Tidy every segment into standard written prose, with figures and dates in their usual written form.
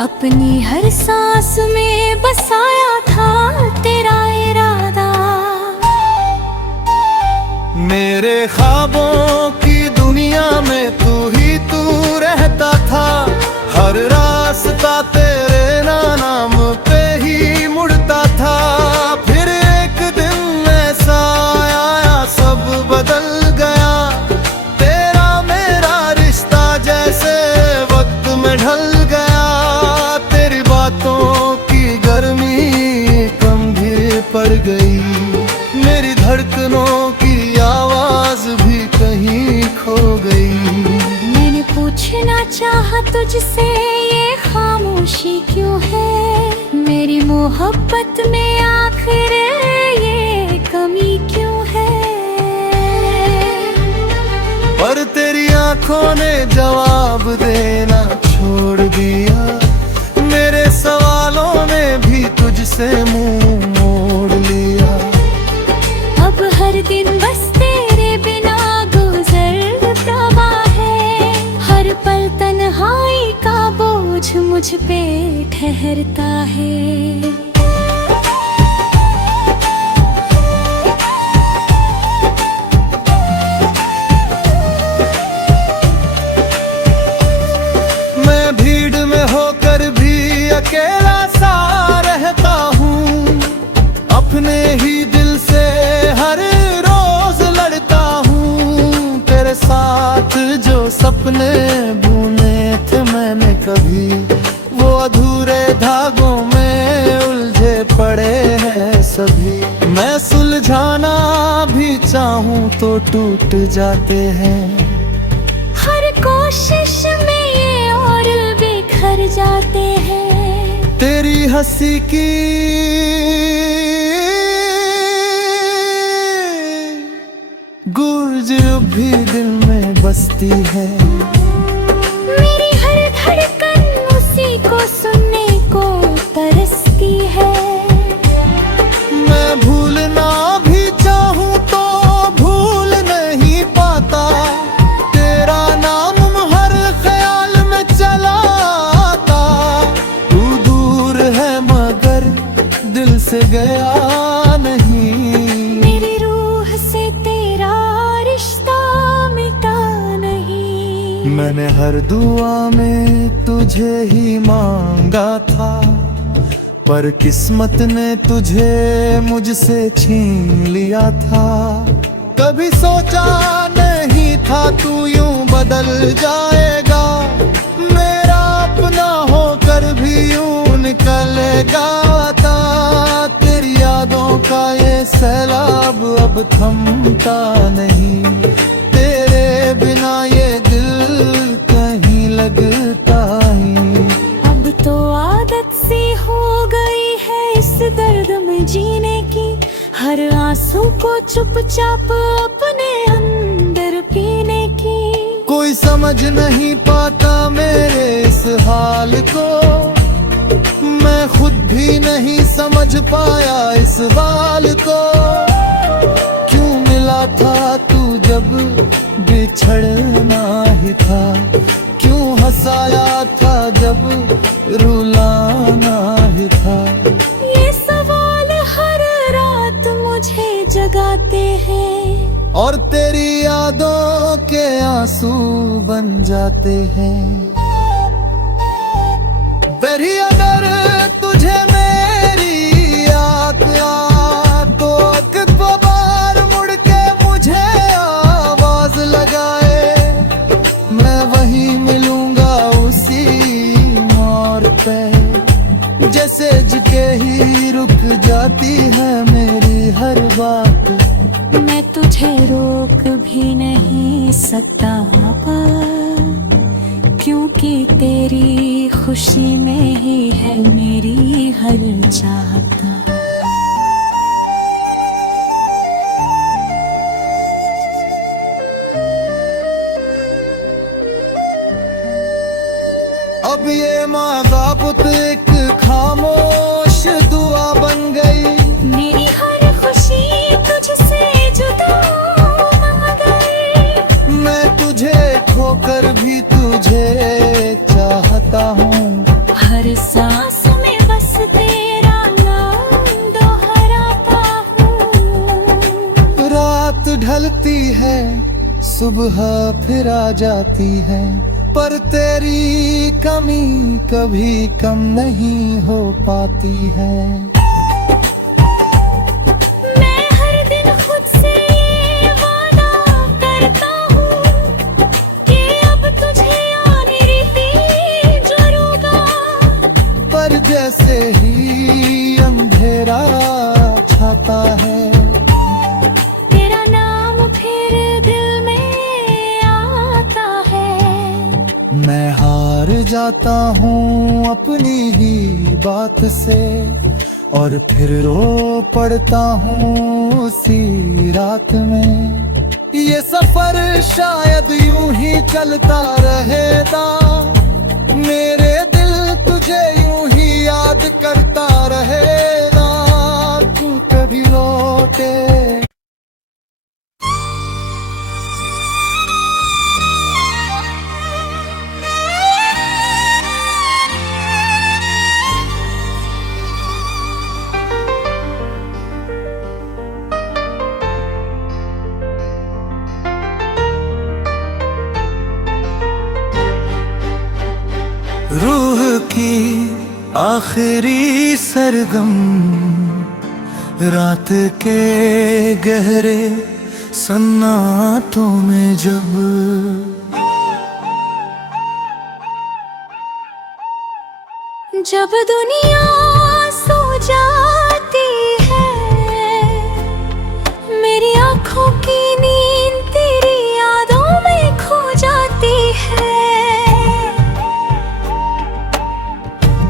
अपनी हर सांस में बसाया था तेरा इरादा। मेरे ख्वाबों की दुनिया में तू ही तू रहता था। हर रास्ता तेरे नाम पे ही मुड़ता था। फिर एक दिन ऐसा आया सब बदल गया। तेरा मेरा रिश्ता जैसे वक्त में ढल गया। तेरी बातों की गर्मी कम भी पड़ गई। मेरी धड़कनों की आवाज भी कहीं खो गई। मैंने पूछना चाहा तुझसे ये खामोशी क्यों है। मेरी मोहब्बत में आखिर ये कमी क्यों है। पर तेरी आंखों ने जवाब देना छोड़ दिया। मेरे सवालों ने भी तुझसे मुंह मोड़ लिया। अब हर दिन बस तेरे बिना गुजरता है। हर पल तन्हाई का बोझ मुझ पे ठहरता है। अकेला सा रहता हूँ। अपने ही दिल से हर रोज लड़ता हूँ। तेरे साथ जो सपने बुने थे मैंने कभी, वो अधूरे धागों में उलझे पड़े हैं सभी। मैं सुलझाना भी चाहूँ तो टूट जाते हैं। हर कोशिश में ये और बिखर जाते हैं। तेरी हंसी की गूंज भी दिल में बसती है। मेरी हर धड़कन उसी को सुनने को तरसती है। मैं भूलना भी चाहूँ तो भूल नहीं पाता। तेरा नाम हर ख्याल में चला आता। तू दूर है मगर दिल से गया नहीं। मेरी रूह से तेरा रिश्ता मिटा नहीं। मैंने हर दुआ में तुझे ही मांगा था। पर किस्मत ने तुझे मुझसे छीन लिया था। कभी सोचा नहीं था तू यूं बदल जाएगा। मेरा अपना होकर भी यूं निकलेगा था। तेरी यादों का ये सैलाब अब थमता नहीं। तेरे बिना ये दिल कहीं लगता ही। अब तो आदत सी हो गई है इस दर्द में जीने की। हर आंसू को चुपचाप अपने अंदर पीने की। कोई समझ नहीं पाता मेरे इस हाल को। मैं खुद भी नहीं समझ पाया इस बाल को। क्यों मिला था तू जब बिछड़ना ही था। क्यों हंसाया था जब रुलाना ही था। ये सवाल हर रात मुझे जगाते हैं। और तेरी यादों के आंसू बन जाते हैं। बेरी अगर तुझे मेरी याद आ तो एक बार मुड़ के मुझे आवाज लगाए। मैं वहीं मिलूंगा उसी मोड़ पे। जैसे झुके ही रुक जाती है मेरी हर बात। मैं तुझे रोक भी नहीं सकता क्योंकि तेरी खुशी में ही है मेरी हर चाहता। अब ये माँ बाप एक खामोश दुआ बन गई। मेरी हर खुशी तुझसे जुदा मगर मैं तुझे खोकर भी तुझे चाहता हूँ। हर फिर आ जाती है, पर तेरी कमी कभी कम नहीं हो पाती है। मैं हर दिन खुद से ये वादा करता हूँ कि अब तुझे आने रीति जोड़ूंगा, पर जैसे ही अंधेरा छाता है, तेरा नाम फिर दिल में आता है। मैं हार जाता हूँ अपनी ही बात से, और फिर रो पड़ता हूँ उसी रात में। ये सफर शायद यूं ही चलता रहेगा, मेरे दिल तुझे यूं ही याद करता रहेगा, तू कभी लौटे। रूह की आखिरी सरगम रात के गहरे सन्नाटों में जब दुनिया सो जाती है, मेरी आँखों की नींद तेरी यादों में खो जाती है।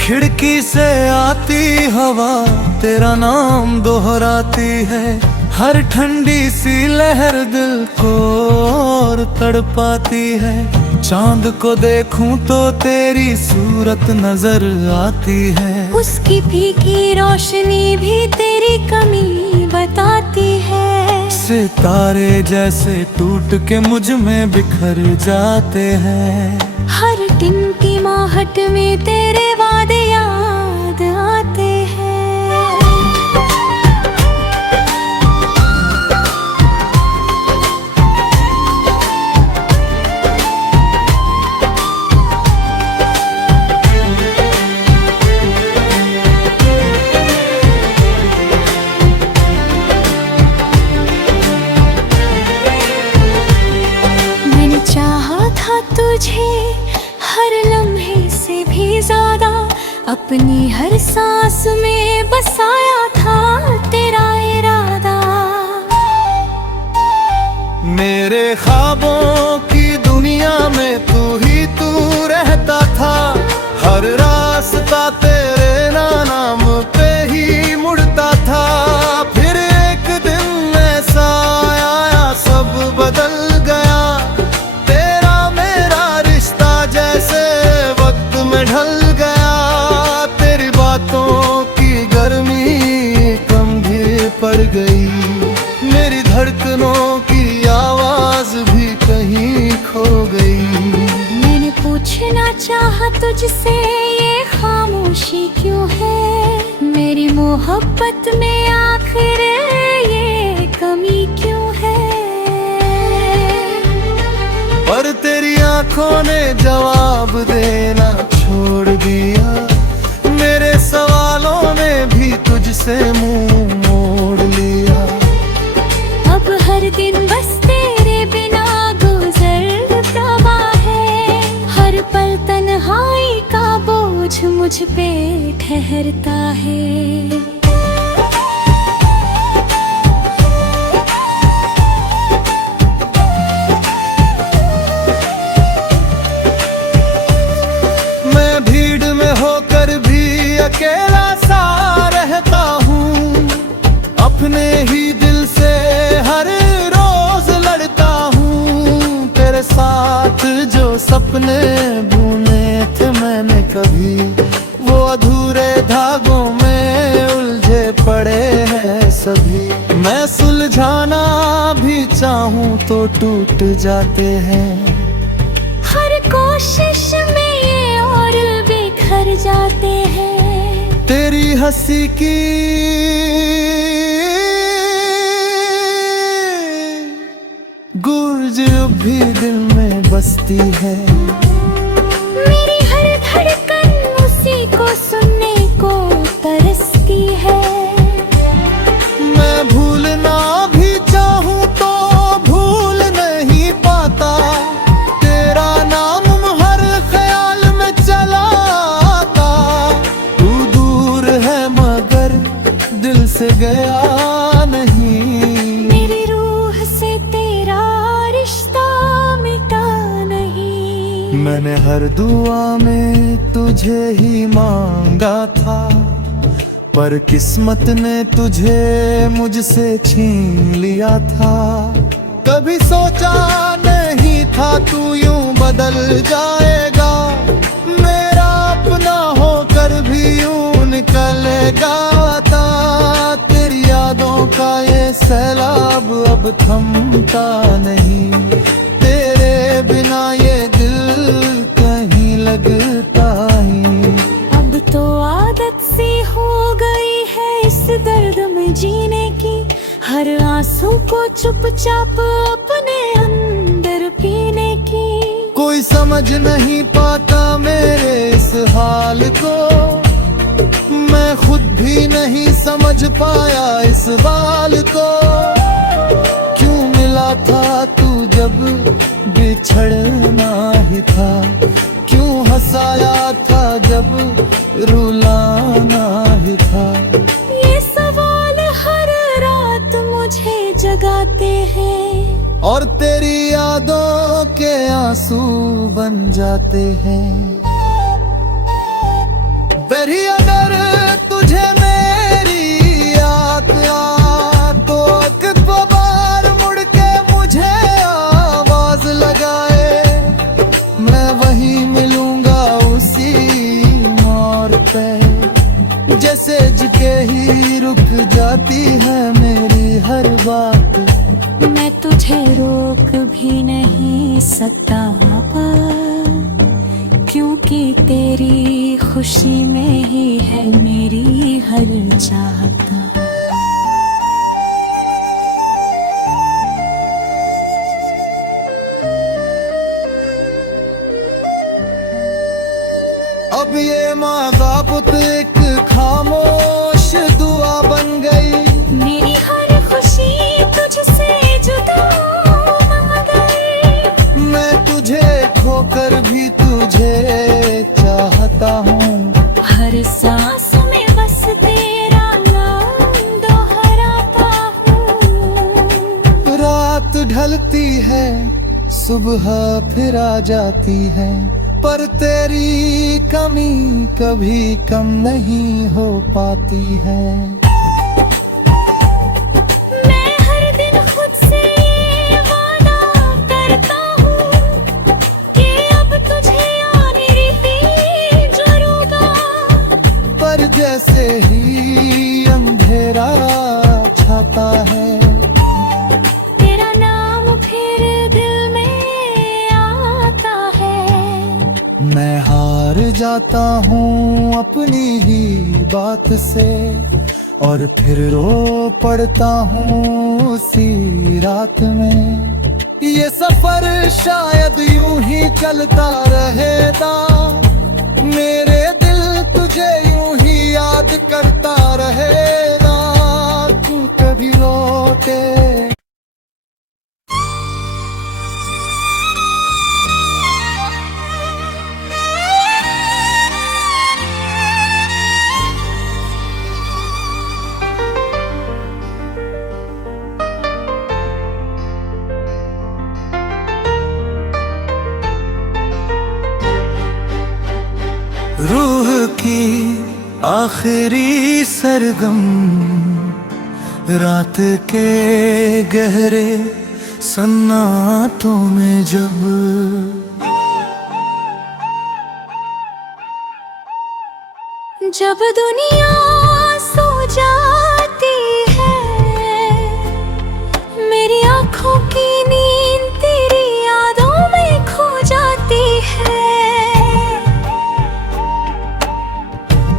खिड़की से आती हवा तेरा नाम दोहराती है, हर ठंडी सी लहर दिल को और तड़पाती है। चांद को देखूं तो तेरी सूरत नजर आती है, उसकी फीकी रोशनी भी तेरी कमी बताती है। सितारे जैसे टूट के मुझ में बिखर जाते हैं, हर टिमटिमाहट में तेरे वादे याद आते हैं। मैंने चाहा था तुझे हर लम्हे से भी ज्यादा, अपनी हर सांस में बसाया था तेरा इरादा। मेरे ख्वाबों की दुनिया में तू ही तू रहता था, हर रास्ता तेरे नाम पे ही मुड़ता था। फिर एक दिन ऐसा आया सब बदल गया, तेरा मेरा रिश्ता जैसे वक्त में ढल गया। तेरी बातों की गर्मी कम भी पड़ गई, मेरी धड़कनों की आवाज भी कहीं खो गई। मैंने पूछना चाहा तुझसे ये खामोशी क्यों है, मेरी मोहब्बत में आखिर ये कमी क्यों है। पर तेरी आंखों ने जवाब देना छोड़ दिया, मेरे सवालों ने भी तुझसे मुंह मोड़ लिया। अब हर दिन बस तेरे बिना गुजरता है, हर पल तन्हाई का बोझ मुझ पे ठहरता है। मैं भीड़ में होकर भी अकेला सा रहता हूँ, अपने ही दिल से हर रोज लड़ता हूँ। तेरे साथ जो सपने बुने थे मैंने कभी, वो अधूरे धागों में उलझे पड़े हैं सभी। मैं सुलझाना भी चाहूँ तो टूट जाते हैं, हर कोशिश में ये और बिखर जाते हैं। तेरी हंसी की गूंज भी दिल में बसती है। मेरी हर धड़कन उसी को सुनने को तरसती है। मैं भूलना भी चाहूँ तो भूल नहीं पाता, तेरा नाम हर ख्याल में चला आता। तू दूर है मगर दिल से गया नहीं, मेरी रूह से तेरा रिश्ता मिटा नहीं। मैंने हर दुआ में तुझे ही मांगा था, पर किस्मत ने तुझे मुझसे छीन लिया था। कभी सोचा नहीं था तू यूं बदल जाएगा, मेरा अपना होकर भी यूं निकलेगा था। तेरी यादों का ये सैलाब अब थमता नहीं, तेरे बिना ये दिल कहीं लगता ही। अब तो आदत सी हो गई है इस दर्द में जीने की, हर आंसू को चुपचाप अपने अंदर पीने की। कोई समझ नहीं पाता मेरे इस हाल को, मैं खुद भी नहीं समझ पाया इस बाल को। क्यों मिला था तू जब बिछड़ना ही था, क्यों हंसाया था जब रुलाना ही था। ये सवाल हर रात मुझे जगाते हैं, और तेरी यादों के आंसू बन जाते हैं। बेरी अगर तुझे मेरी याद आ तो एक दो बार मुड़ के मुझे आवाज लगाए, मैं वहीं मिलूंगा उसी मोड़ पे, जैसे के ही रुक जाती है मेरी हर बात। मैं तुझे रोक भी नहीं सकता क्योंकि तेरी खुशी में ही है मेरी हर चाहता। अब ये माँ पुत एक खामोश दुआ बन गई, मेरी हर खुशी तुझसे जुदा मगर मैं तुझे खोकर भी तुझे चाहता हूँ। हर सांस में बस तेरा नाम दोहराता हूँ। रात ढलती है सुबह फिर आ जाती है, पर तेरी कमी कभी कम नहीं हो पाती है। मैं हर दिन खुद से ये वादा करता हूँ कि अब तुझे आने रीति जरूंगा, पर जैसे ही अंधेरा छाता है, तेरा नाम फिर दिल में आता है। मैं हार जाता हूँ अपनी ही बात से, और फिर रो पड़ता हूँ उसी रात में। ये सफर शायद यूं ही चलता रहेगा, मेरे दिल तुझे यूं ही याद करता रहेगा। तू कभी लौटे रूह की आखिरी सरगम, रात के गहरे सन्नाटों में जब दुनिया सो जाती है, मेरी आंखों की नींद तेरी यादों में खो जाती है।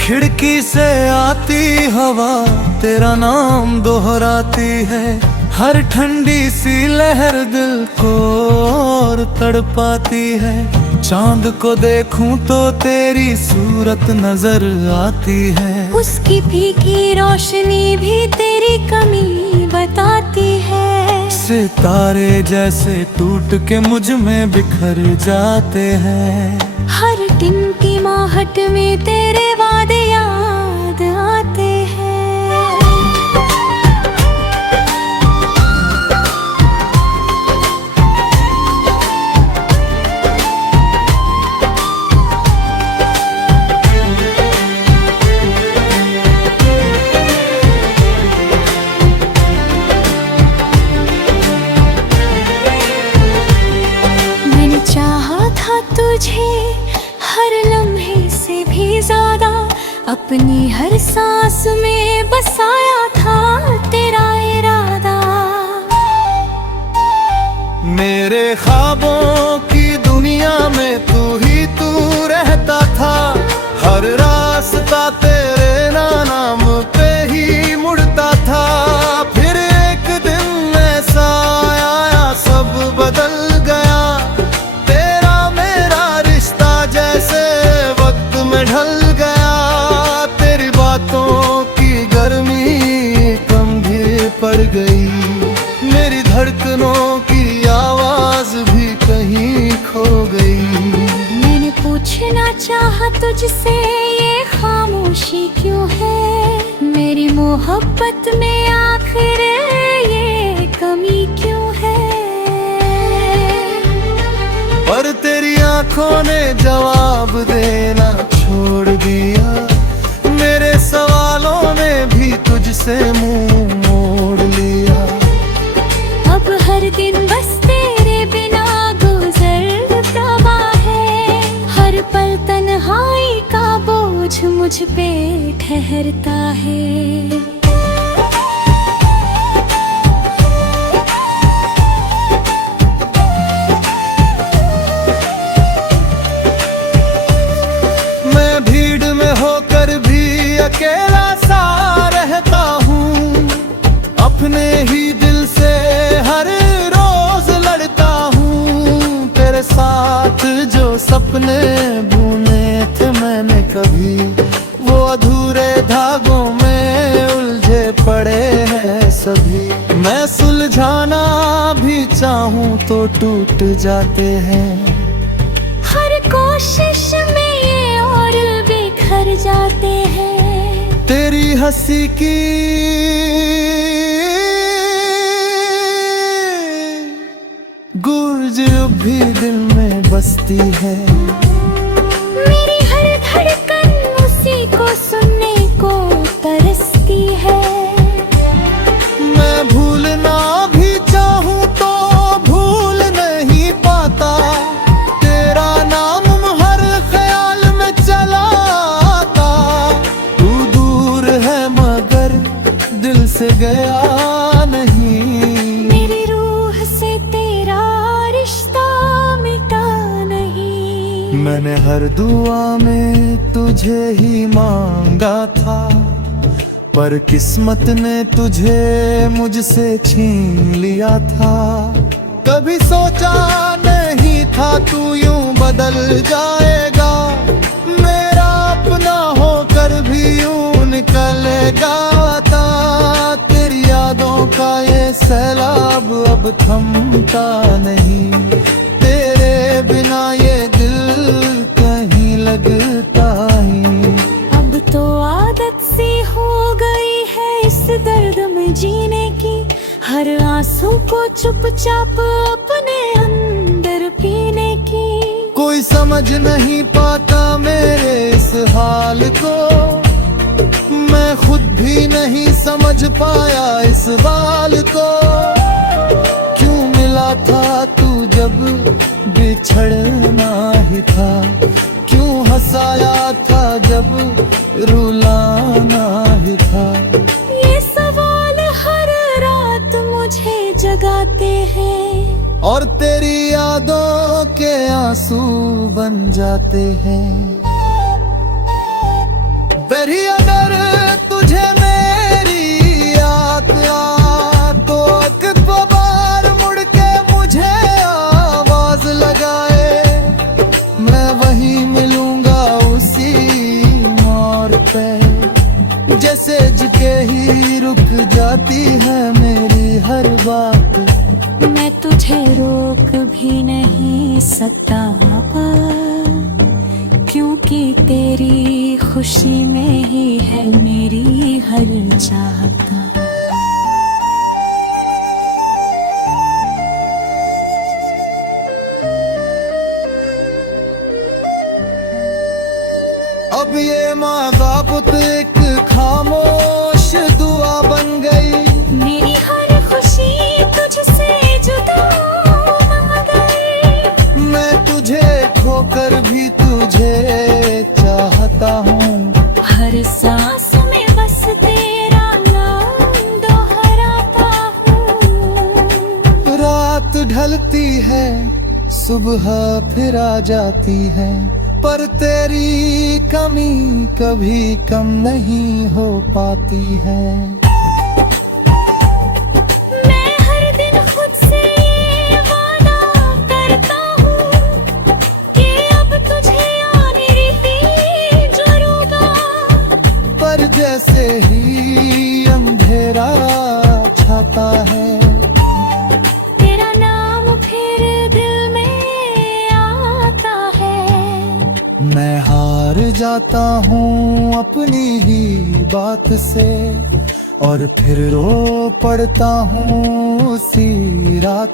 खिड़की से आती हवा तेरा नाम दोहराती है, हर ठंडी सी लहर दिल को और तड़पाती है। चांद को देखूं तो तेरी सूरत नजर आती है। उसकी फीकी रोशनी भी तेरी कमी बताती है। सितारे जैसे टूट के मुझ में बिखर जाते हैं। हर दिन की आहट में तेरे वादे याद आते हैं। मैंने चाहा था तुझे हर लम्हे से भी ज्यादा, अपनी हर सांस में बसाया था तेरा इरादा। मेरे ख्वाबों की दुनिया में तू ही तू रहता था। हर रास्ता तेरे नाम पे ही मुड़ता था। फिर एक दिन ऐसा आया सब बदल गया। तेरा मेरा रिश्ता जैसे वक्त में ढल गया। तेरी बातों की गर्मी कम भी पड़ गई। मेरी धड़कनों की आवाज भी कहीं खो गई। मैंने पूछना चाहा तुझसे ये खामोशी क्यों है। मेरी मोहब्बत में आखिर ये कमी क्यों है। पर तेरी आंखों ने जवाब देना छोड़ दिया। मेरे सवालों ने भी तुझसे मुंह मोड़ लिया। अब हर दिन बस तेरे बिना गुजरता है। हर पल तन्हाई का बोझ मुझ पे ठहरता है। अकेला सा रहता हूँ। अपने ही दिल से हर रोज लड़ता हूँ। तेरे साथ जो सपने बुने थे मैंने कभी, वो अधूरे धागों में उलझे पड़े हैं सभी। मैं सुलझाना भी चाहूँ तो टूट जाते हैं। हर कोशिश में ये और बिखर जाते हैं। तेरी हंसी की गूंज भी दिल में बसती है। मेरी हर धड़कन उसी को सुनने को तरसती है। मैं भूलना भी चाहूँ तो भूल नहीं पाता। तेरा नाम हर ख्याल में चला आता। तू दूर है मगर दिल से गया नहीं। मेरी रूह से तेरा रिश्ता मिटा नहीं। मैंने हर दुआ में तुझे ही मांगा था। पर किस्मत ने तुझे मुझसे छीन लिया था। कभी सोचा नहीं था तू यूं बदल जाएगा। मेरा अपना होकर भी यूं निकलेगा था। तेरी यादों का ये सैलाब अब थमता नहीं। तेरे बिना ये दिल कहीं लगता ही। अब तो आदत सी हो गई है इस दर्द में जीने की। हर आंसू को चुपचाप अपने अंदर पीने की। कोई समझ नहीं पाता मेरे इस हाल को। मैं खुद भी नहीं समझ पाया इस बाल को। क्यों मिला था तू जब बिछड़ना ही था। क्यों हंसाया था जब रुलाना ही था। ये सवाल हर रात मुझे जगाते हैं। और तेरी यादों के आंसू बन जाते हैं। बेरी अगर तुझे मेरी याद आ तो एक मैसेज के ही रुक जाती है मेरी हर बात। मैं तुझे रोक भी नहीं सकता, क्योंकि तेरी खुशी में ही है मेरी हर चाहता। अब ये माँ बाप एक खामोश दुआ बन गई। मेरी हर खुशी तुझसे जुदा मगर मैं तुझे खोकर भी तुझे चाहता हूँ। हर सांस में बस तेरा नाम दोहराता हूँ। रात ढलती है, सुबह फिर आ जाती है, पर तेरी कमी कभी कम नहीं हो पाती है। मैं हर दिन खुद से ये वादा करता हूँ कि अब तुझे आने भी जरूरगा। पर जैसे ही अंधेरा छाता है, तेरा नाम फिर दिल में आता है। मैं हार जाता हूँ अपनी ही बात से, और फिर रो पड़ता हूँ उसी रात।